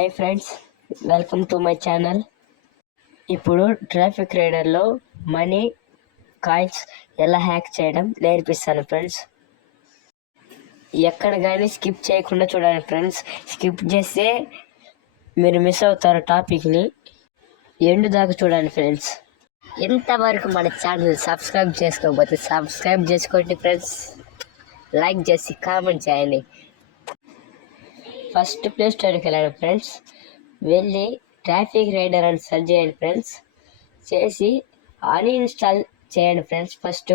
Hi friends, welcome to my channel. ఇప్పుడు ట్రాఫిక్ రైడర్లో money coins ఎలా హ్యాక్ చేయడం నేర్పిస్తాను ఫ్రెండ్స్. ఎక్కడ కానీ స్కిప్ చేయకుండా చూడండి ఫ్రెండ్స్. స్కిప్ చేస్తే మీరు మిస్ అవుతారు టాపిక్ని. ఎండు దాకా చూడండి ఫ్రెండ్స్. ఇంతవరకు మన ఛానల్ సబ్స్క్రైబ్ చేసుకోకపోతే సబ్స్క్రైబ్ చేసుకోండి ఫ్రెండ్స్. లైక్ చేసి కామెంట్ చేయండి. ఫస్ట్ ప్లే స్టోర్కి వెళ్ళండి ఫ్రెండ్స్. వెళ్ళి ట్రాఫిక్ రైడర్ అని సెర్చ్ చేయండి ఫ్రెండ్స్. చేసి అన్ఇన్స్టాల్ చేయండి ఫ్రెండ్స్. ఫస్ట్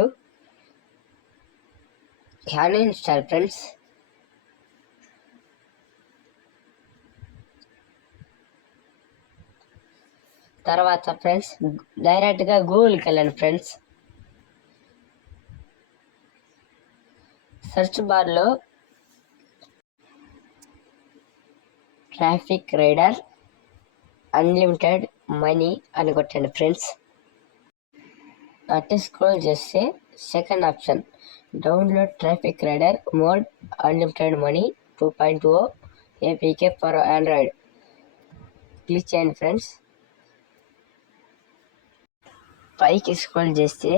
అన్ఇన్స్టాల్ ఫ్రెండ్స్. తర్వాత ఫ్రెండ్స్ డైరెక్ట్గా గూగుల్కి వెళ్ళండి ఫ్రెండ్స్. సెర్చ్ బార్లో ట్రాఫిక్ రైడర్ అన్లిమిటెడ్ మనీ అని కొట్టండి ఫ్రెండ్స్. అట్టే స్క్రోల్ చేస్తే second option download traffic rider mod unlimited money 2.0 APK for Android click చేయండి ఫ్రెండ్స్. పైకి స్క్రోల్ చేస్తే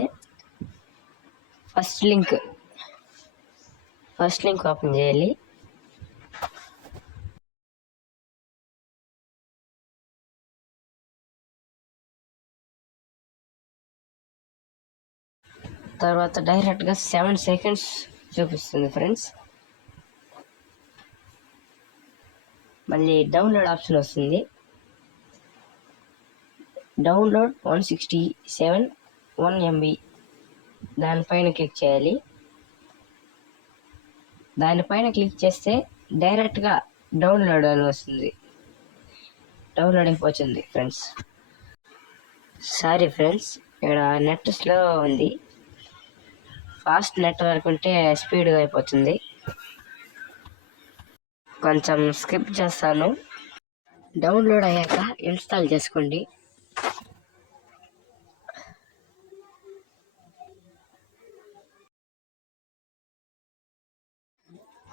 ఫస్ట్ లింక్ ఓపెన్ చేయాలి. తర్వాత డైరెక్ట్గా 7 seconds చూపిస్తుంది ఫ్రెండ్స్. మళ్ళీ డౌన్లోడ్ ఆప్షన్ వస్తుంది. డౌన్లోడ్ 167 1 MB దానిపైన క్లిక్ చేయాలి. దానిపైన క్లిక్ చేస్తే డైరెక్ట్గా డౌన్లోడ్ అని వస్తుంది. డౌన్లోడ్ అయిపోతుంది ఫ్రెండ్స్. సారీ ఫ్రెండ్స్, ఇక్కడ నెట్ స్లో ఉంది. ఫాస్ట్ నెట్వర్క్ ఉంటే స్పీడ్గా అయిపోతుంది. కొంచెం స్కిప్ చేస్తాను. డౌన్లోడ్ అయ్యాక ఇన్స్టాల్ చేసుకోండి.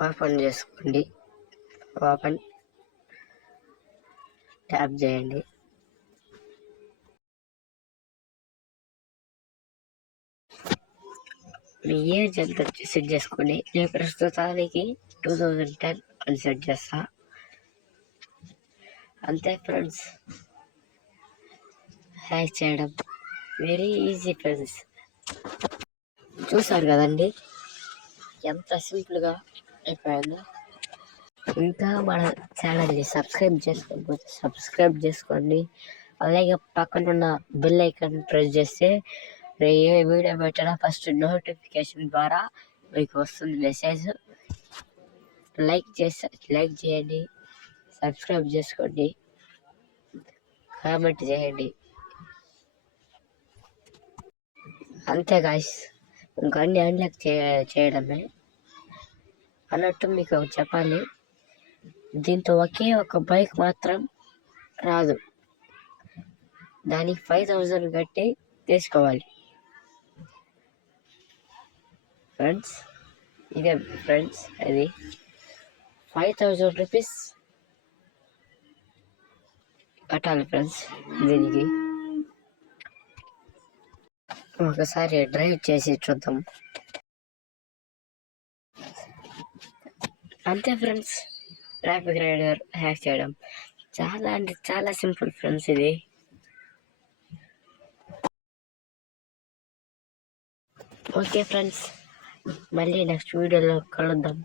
ఓపెన్ చేసుకోండి. ఓపెన్ ట్యాప్ చేయండి. మీ ఏజ్ ఎంత సెట్ చేసుకోండి. నేను ప్రస్తుతానికి 2010 అని సెట్ చేస్తా. అంతే ఫ్రెండ్స్, హ్యాక్ చేయడం వెరీ ఈజీ ఫ్రెండ్స్. చూసారు కదండి ఎంత సింపుల్గా అయిపోయిందో. ఇంకా మన ఛానల్ని సబ్స్క్రైబ్ చేసుకోకపోతే సబ్స్క్రైబ్ చేసుకోండి. అలాగే పక్కన ఉన్న బెల్ ఐకాన్ ప్రెస్ చేస్తే ఏ వీడియో పెట్టినా ఫస్ట్ నోటిఫికేషన్ ద్వారా మీకు వస్తుంది మెసేజ్. లైక్ చేయండి, సబ్స్క్రైబ్ చేసుకోండి, కామెంట్ చేయండి. అంతే గాయ్స్, ఇంకా అన్ని అన్లాక్ చేయడమే. అన్నట్టు మీకు చెప్పాలి, దీంతో ఒకే ఒక బైక్ మాత్రం రాదు. దానికి 5000 కట్టి తీసుకోవాలి ఫ్రెండ్స్. ఇదే ఫ్రెండ్స్, అది 5000 రూపీస్ కట్టాలి ఫ్రెండ్స్. దీనికి ఒకసారి డ్రైవ్ చేసి చూద్దాం. అంతే ఫ్రెండ్స్, ట్రాఫిక్ రైడర్ హ్యాక్ చేయడం చాలా అంటే చాలా సింపుల్ ఫ్రెండ్స్. ఇది ఓకే ఫ్రెండ్స్, మళ్ళీ నెక్స్ట్ వీడియోలో కలుద్దాం.